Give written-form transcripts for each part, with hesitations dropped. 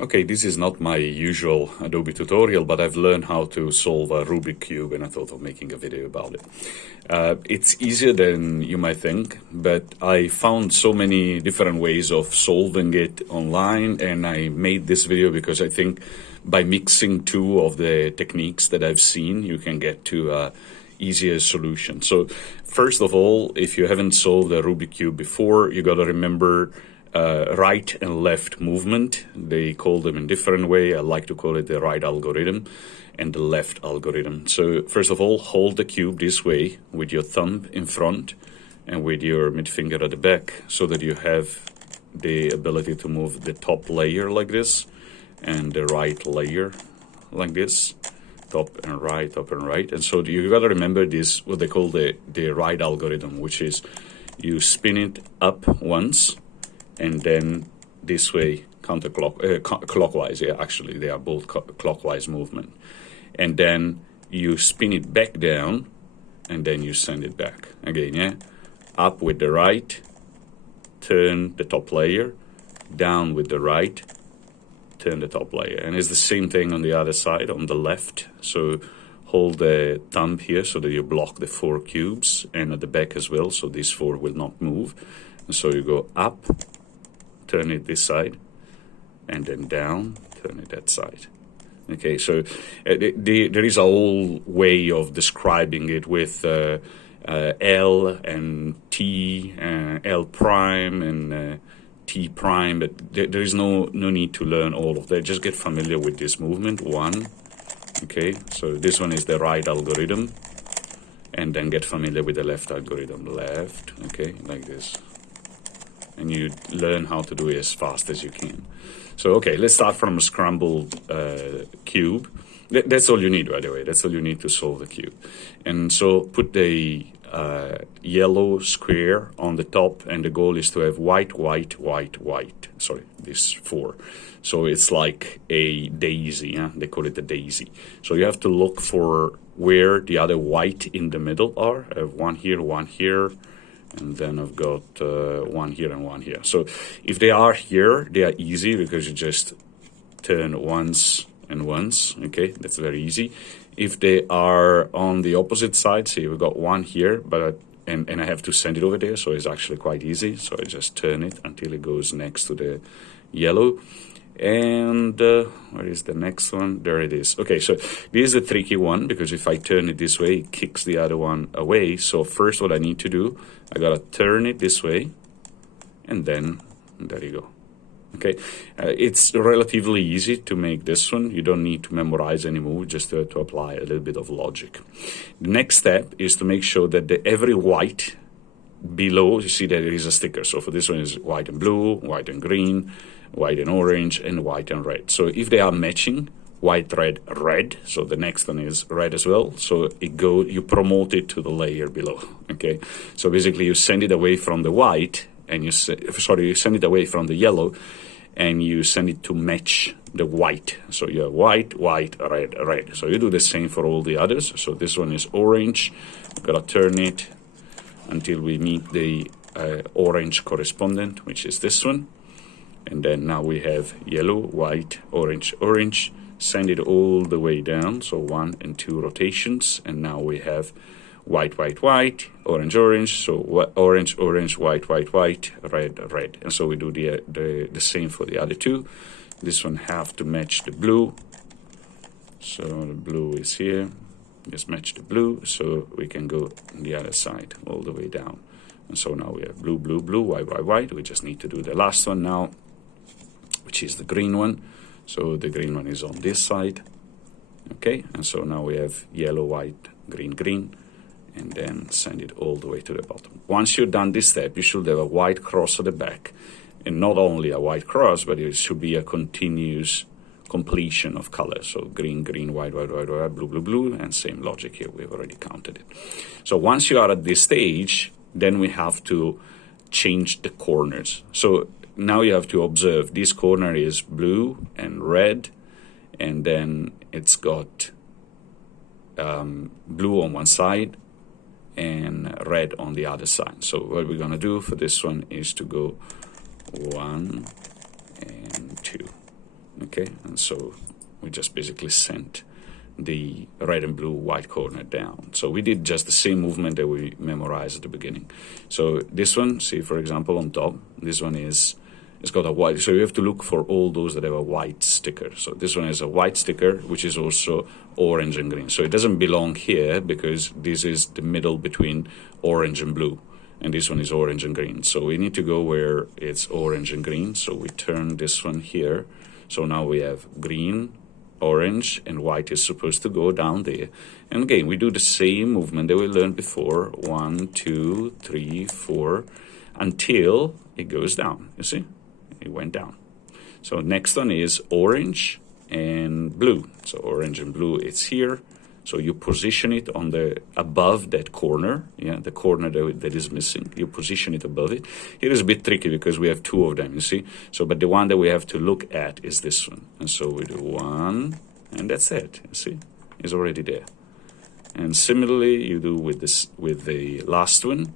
Okay, this is not my usual Adobe tutorial, but I've learned how to solve a Rubik Cube and I thought of making a video about it. It's easier than you might think, but I found so many different ways of solving it online, and I made this video because I think by mixing two of the techniques that I've seen, you can get to a easier solution. So first of all, if you haven't solved a Rubik Cube before, you got to remember right and left movement. They call them in different way. I like to call it the right algorithm and the left algorithm. So first of all, hold the cube this way with your thumb in front and with your mid finger at the back, so that you have the ability to move the top layer like this and the right layer like this, top and right, top and right. And so you got to remember this, what they call the right algorithm, which is you spin it up once and then this way clockwise. Yeah, actually they are both clockwise movement. And then you spin it back down and then you send it back again. Yeah, up with the right, turn the top layer, down with the right, turn the top layer. And it's the same thing on the other side, on the left. So hold the thumb here so that you block the 4 cubes, and at the back as well, so these 4 will not move. And so you go up, turn it this side, and then down, turn it that side. Okay, so there is a whole way of describing it with L and T, L prime and T prime, but there is no need to learn all of that. Just get familiar with this movement, 1. Okay, so this one is the right algorithm, and then get familiar with the left algorithm, left, okay, like this. And you learn how to do it as fast as you can. So, okay, let's start from a scrambled cube. That's all you need, by the way. That's all you need to solve the cube. And so put the yellow square on the top, and the goal is to have white, white, white, white. Sorry, this 4. So it's like a daisy, yeah? They call it a daisy. So you have to look for where the other white in the middle are. I have 1 here, and then I've got 1 here and 1 here. So if they are here, they are easy because you just turn once and once. Okay, that's very easy. If they are on the opposite side, see, we've got 1 here, but and I have to send it over there, so it's actually quite easy. So I just turn it until it goes next to the yellow. And where is the next one? There it is. Okay, so this is a tricky one, because if I turn it this way, it kicks the other one away. So first what I need to do, I gotta turn it this way, and then there you go. Okay, it's relatively easy to make this one. You don't need to memorize any move, just to apply a little bit of logic. The next step is to make sure that every white below, you see that there is a sticker. So for this one is white and blue, white and green, white and orange, and white and red. So if they are matching, white, red, red, so the next one is red as well. So you promote it to the layer below. Okay, so basically you send it away from the white, and you send it away from the yellow, and you send it to match the white. So you have white, white, red, red. So you do the same for all the others. So this one is orange. We've got to turn it until we meet the orange correspondent, which is this one. And then now we have yellow, white, orange, orange. Send it all the way down, so 1 and 2 rotations. And now we have white, white, white, orange, orange. So orange, orange, white, white, white, red, red. And so we do the same for the other 2. This one have to match the blue. So the blue is here. Just match the blue, so we can go on the other side all the way down. And so now we have blue, blue, blue, white, white, white. We just need to do the last one now, which is the green one. So the green one is on this side. Okay, and so now we have yellow, white, green, green, and then send it all the way to the bottom. Once you've done this step, you should have a white cross at the back. And not only a white cross, but it should be a continuous completion of color. So green, green, white, white, white, white, blue, blue, blue, and same logic here. We've already counted it. So once you are at this stage, then we have to change the corners. So now you have to observe this corner is blue and red, and then it's got blue on one side and red on the other side. So what we're going to do for this one is to go 1 and 2. okay? And so we just basically sent the red and blue white corner down. So we did just the same movement that we memorized at the beginning. So this one, see, for example, on top, this one is, it's got a white, so you have to look for all those that have a white sticker. So this one has a white sticker, which is also orange and green. So it doesn't belong here because this is the middle between orange and blue, and this one is orange and green. So we need to go where it's orange and green. So we turn this one here. So now we have green, orange, and white is supposed to go down there. And again, we do the same movement that we learned before. 1, 2, 3, 4, until it goes down. You see? It went down. So next one is orange and blue. So orange and blue, it's here. So you position it on the above that corner, yeah, the corner that is missing. You position it above it. It is a bit tricky because we have two of them, you see. So, but the one that we have to look at is this one. And so we do 1, and that's it. You see, it's already there. And similarly, you do with this, with the last one,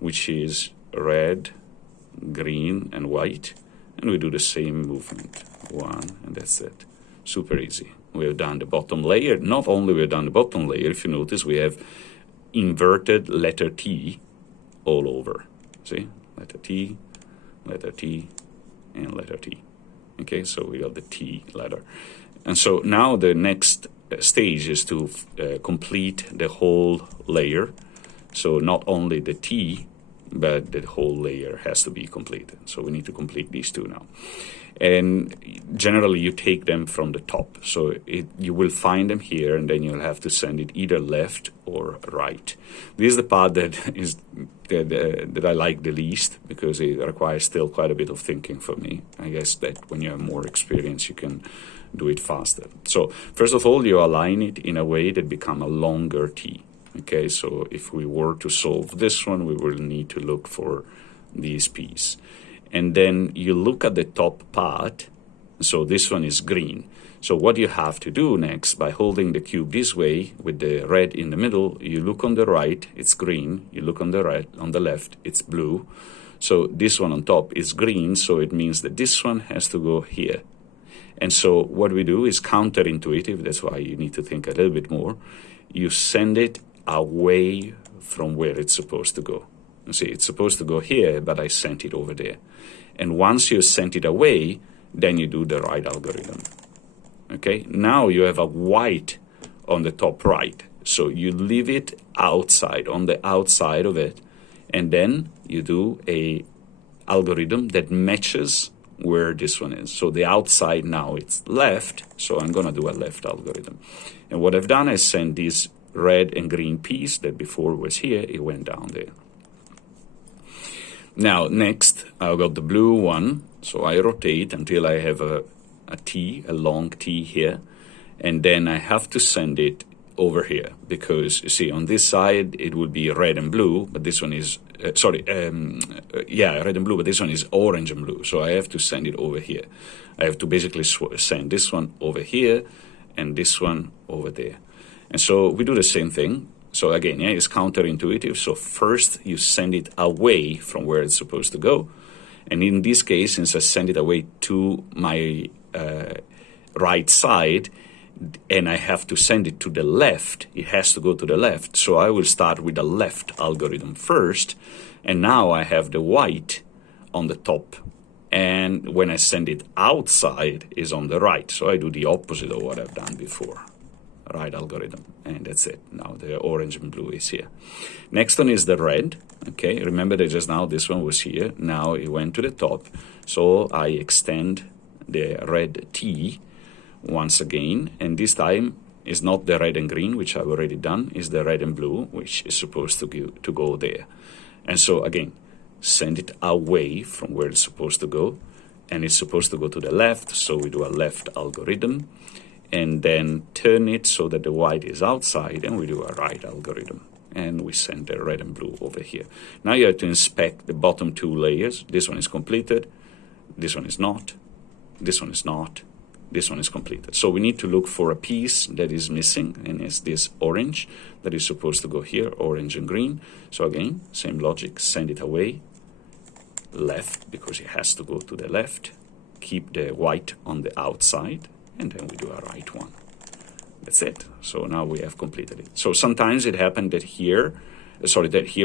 which is red, green, and white. And we do the same movement. 1, and that's it. Super easy. We have done the bottom layer. Not only we have done the bottom layer, if you notice, we have inverted letter T all over. See? Letter T, and letter T. Okay, so we got the T letter. And so now the next stage is to complete the whole layer. So not only the T, but the whole layer has to be completed. So we need to complete these two now. And generally you take them from the top. So you will find them here, and then you'll have to send it either left or right. This is the part that is that I like the least, because it requires still quite a bit of thinking for me. I guess that when you have more experience, you can do it faster. So first of all, you align it in a way that become a longer T. Okay, so if we were to solve this one, we will need to look for these P's. And then you look at the top part. So this one is green. So what you have to do next, by holding the cube this way with the red in the middle, you look on the right, it's green. You look on the right, on the left, it's blue. So this one on top is green, so it means that this one has to go here. And so what we do is counterintuitive. That's why you need to think a little bit more. You send it away from where it's supposed to go. You see, it's supposed to go here, but I sent it over there. And once you sent it away, then you do the right algorithm. Okay, now you have a white on the top right. So you leave it outside, on the outside of it, and then you do a algorithm that matches where this one is. So the outside now it's left, so I'm gonna do a left algorithm. And what I've done is send this red and green piece that before was here, it went down there. Now next, I've got the blue one, so I rotate until I have a T, a long T here, and then I have to send it over here, because you see on this side it would be red and blue, but this one is red and blue, but this one is orange and blue, so I have to send it over here. I have to basically send this one over here and this one over there. And so we do the same thing. So again, yeah, it's counterintuitive. So first you send it away from where it's supposed to go. And in this case, since I send it away to my right side, and I have to send it to the left, it has to go to the left. So I will start with the left algorithm first. And now I have the white on the top. And when I send it outside, is on the right. So I do the opposite of what I've done before. Right algorithm, and that's it. Now the orange and blue is here. Next one is the red. Okay, remember that just now this one was here. Now it went to the top, so I extend the red T once again, and this time is not the red and green, which I've already done, is the red and blue, which is supposed to go there. And so again, send it away from where it's supposed to go, and it's supposed to go to the left, so we do a left algorithm. And then turn it so that the white is outside, and we do a right algorithm. And we send the red and blue over here. Now you have to inspect the bottom two layers. This one is completed, this one is not, this one is not, this one is completed. So we need to look for a piece that is missing, and it's this orange that is supposed to go here, orange and green. So again, same logic, send it away, left, because it has to go to the left, keep the white on the outside, and then we do a right one. That's it. So now we have completed it. So sometimes it happened that here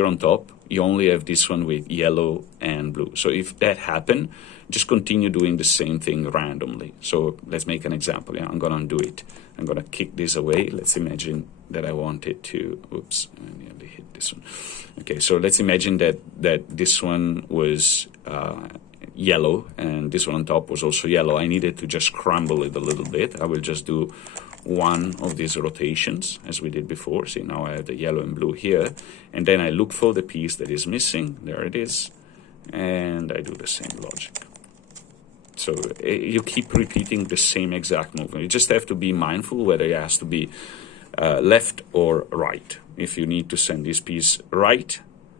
on top, you only have this one with yellow and blue. So if that happened, just continue doing the same thing randomly. So let's make an example. Yeah, I'm going to undo it. I'm going to kick this away. Let's imagine that I wanted to, oops, I nearly hit this one. Okay, so let's imagine that this one was yellow and this one on top was also yellow. I needed to just scramble it a little bit. I will just do one of these rotations as we did before. See, now I have the yellow and blue here, and then I look for the piece that is missing. There it is, and I do the same logic. So you keep repeating the same exact movement. You just have to be mindful whether it has to be left or right. If you need to send this piece right,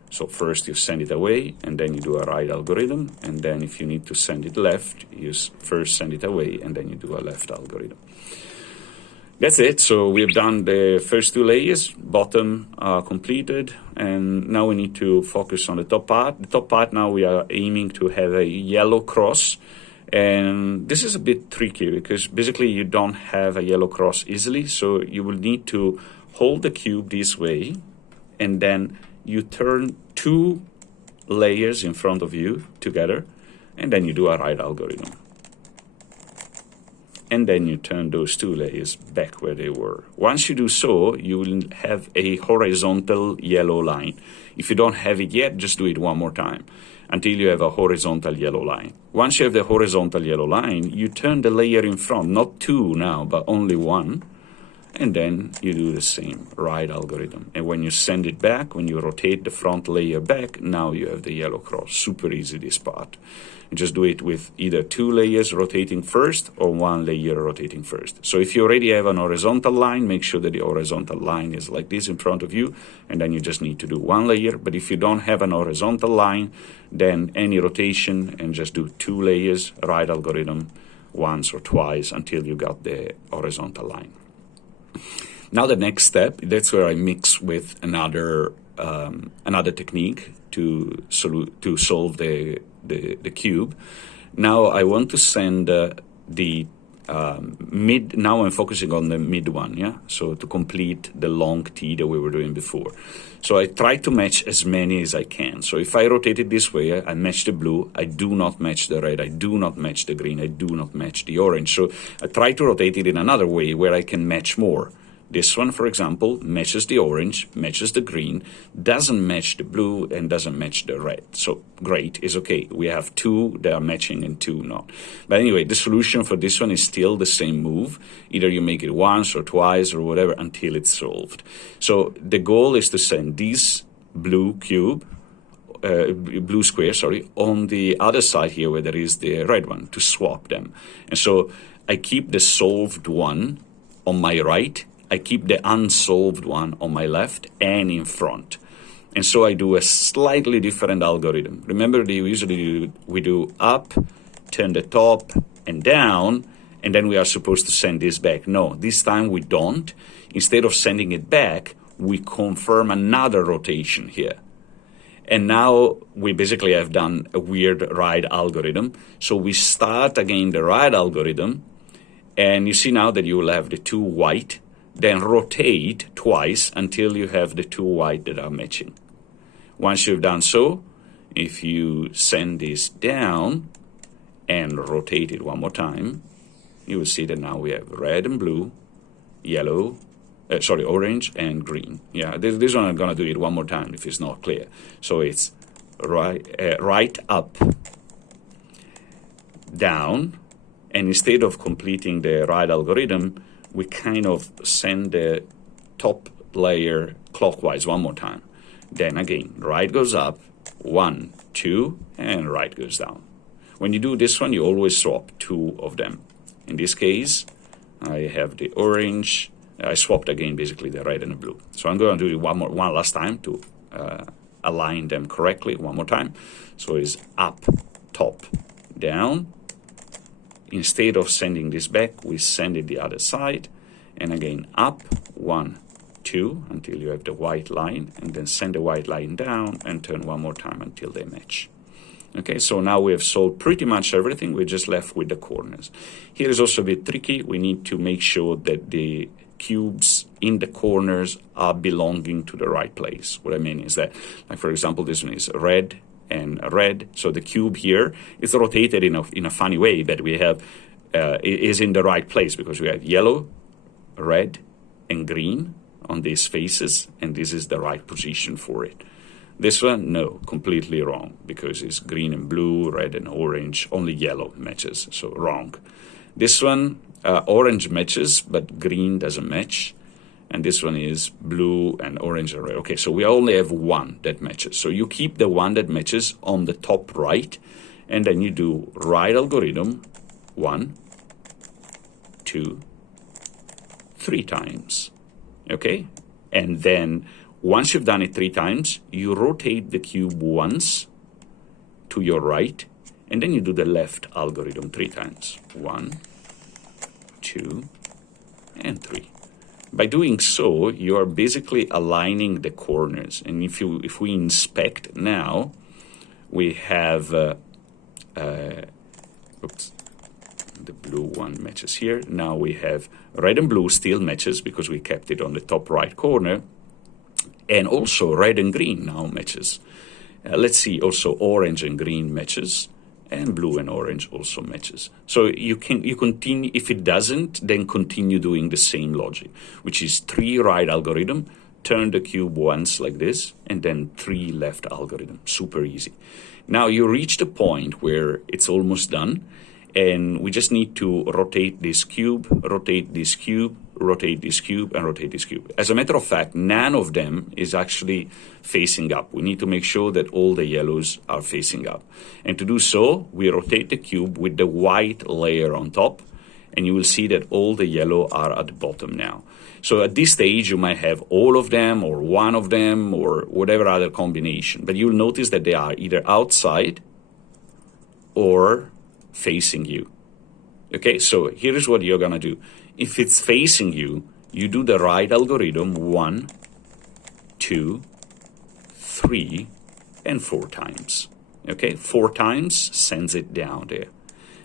so first you send it away, and then you do a right algorithm, and then if you need to send it left, you first send it away, and then you do a left algorithm. That's it. So we've done the first two layers, bottom completed, and now we need to focus on the top part. The top part now we are aiming to have a yellow cross, and this is a bit tricky because basically you don't have a yellow cross easily, so you will need to hold the cube this way, and then you turn two layers in front of you together, and then you do a right algorithm. And then you turn those two layers back where they were. Once you do so, you will have a horizontal yellow line. If you don't have it yet, just do it one more time until you have a horizontal yellow line. Once you have the horizontal yellow line, you turn the layer in front, not two now, but only one, and then you do the same right algorithm. And when you send it back, when you rotate the front layer back, now you have the yellow cross. Super easy, this part. You just do it with either two layers rotating first or one layer rotating first. So if you already have an horizontal line, make sure that the horizontal line is like this in front of you, and then you just need to do one layer. But if you don't have an horizontal line, then any rotation and just do two layers, right algorithm, once or twice until you got the horizontal line. Now the next step, that's where I mix with another technique to solve the cube. Now I want to send the mid. Now I'm focusing on the mid one, yeah. So to complete the long T that we were doing before. So I try to match as many as I can. So if I rotate it this way, I match the blue. I do not match the red. I do not match the green. I do not match the orange. So I try to rotate it in another way where I can match more. This one, for example, matches the orange, matches the green, doesn't match the blue, and doesn't match the red. So great, is okay. We have two that are matching and two not. But anyway, the solution for this one is still the same move. Either you make it once or twice or whatever until it's solved. So the goal is to send this blue square, on the other side here where there is the red one, to swap them. And so I keep the solved one on my right, I keep the unsolved one on my left and in front. And so I do a slightly different algorithm. Remember, usually we do up, turn the top and down, and then we are supposed to send this back. No, this time we don't. Instead of sending it back, we confirm another rotation here. And now we basically have done a weird right algorithm. So we start again the right algorithm, and you see now that you will have the two white, then rotate twice until you have the two white that are matching. Once you've done so, if you send this down and rotate it one more time, you will see that now we have red and blue, yellow, orange and green. Yeah, this one I'm gonna do it one more time if it's not clear. So it's right up, down, and instead of completing the right algorithm, we kind of send the top layer clockwise one more time. Then again, right goes up, 1, 2, and right goes down. When you do this one, you always swap two of them. In this case, I have the orange. I swapped again basically the red and the blue. So I'm going to do it one last time to align them correctly one more time. So it's up, top, down. Instead of sending this back, we send it the other side. And again, up, 1, 2, until you have the white line. And then send the white line down and turn one more time until they match. Okay, so now we have solved pretty much everything. We're just left with the corners. Here is also a bit tricky. We need to make sure that the cubes in the corners are belonging to the right place. What I mean is that, like for example, this one is red and red. So the cube here is rotated in a funny way, but we have is in the right place because we have yellow, red, and green on these faces, and this is the right position for it. This one, no, completely wrong, because it's green and blue, red and orange, only yellow matches, so wrong. This one, orange matches, but green doesn't match. And this one is blue and orange and red. Okay, so we only have one that matches. So you keep the one that matches on the top right, and then you do right algorithm 1, 2, 3 times. Okay? And then once you've done it 3 times, you rotate the cube once to your right, and then you do the left algorithm 3 times. 1, 2, and 3. By doing so, you are basically aligning the corners. And if we inspect now, we have oops, the blue one matches here. Now we have red and blue still matches because we kept it on the top right corner. And also red and green now matches. Let's see, also orange and green matches, and blue and orange also matches. So you continue. If it doesn't, then continue doing the same logic, which is 3 right algorithm, turn the cube once like this, and then 3 left algorithm. Super easy. Now you reach the point where it's almost done, and we just need to rotate this cube, rotate this cube, rotate this cube, and rotate this cube. As a matter of fact, none of them is actually facing up. We need to make sure that all the yellows are facing up. And to do so, we rotate the cube with the white layer on top, and you will see that all the yellow are at the bottom now. So at this stage, you might have all of them, or one of them, or whatever other combination. But you'll notice that they are either outside or facing you. Okay, so here's what you're gonna do. If it's facing you, you do the right algorithm 1, 2, 3, and 4 times. Okay, 4 times sends it down there.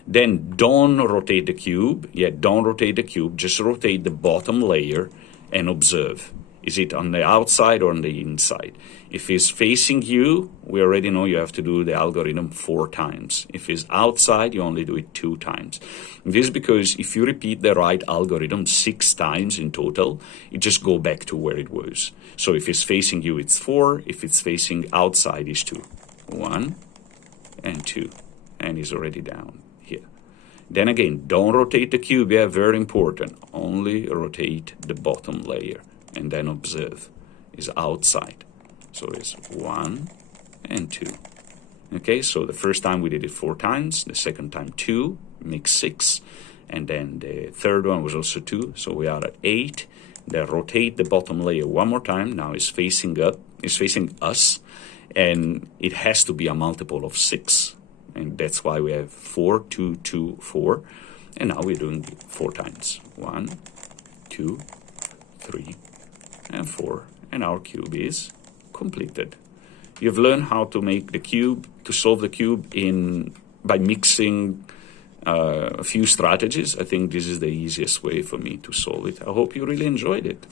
Then don't rotate the cube. Don't rotate the cube. Just rotate the bottom layer and observe. Is it on the outside or on the inside? If it's facing you, we already know you have to do the algorithm 4 times. If it's outside, you only do it 2 times. This is because if you repeat the right algorithm 6 times in total, it just go back to where it was. So if it's facing you, it's 4. If it's facing outside, it's 2. 1 and 2. And it's already down here. Then again, don't rotate the cube. Yeah, very important. Only rotate the bottom layer. And then observe is outside. So it's 1 and 2. Okay, so the first time we did it 4 times, the second time 2, makes 6, and then the third one was also 2, so we are at 8. Then rotate the bottom layer one more time. Now it's facing up, it's facing us, and it has to be a multiple of 6, and that's why we have 4, 2, 2, 4, and now we're doing 4 times. 1, 2, 3, and 4, and our cube is completed. You've learned how to make the cube, to solve the cube by mixing a few strategies. I think this is the easiest way for me to solve it. I hope you really enjoyed it.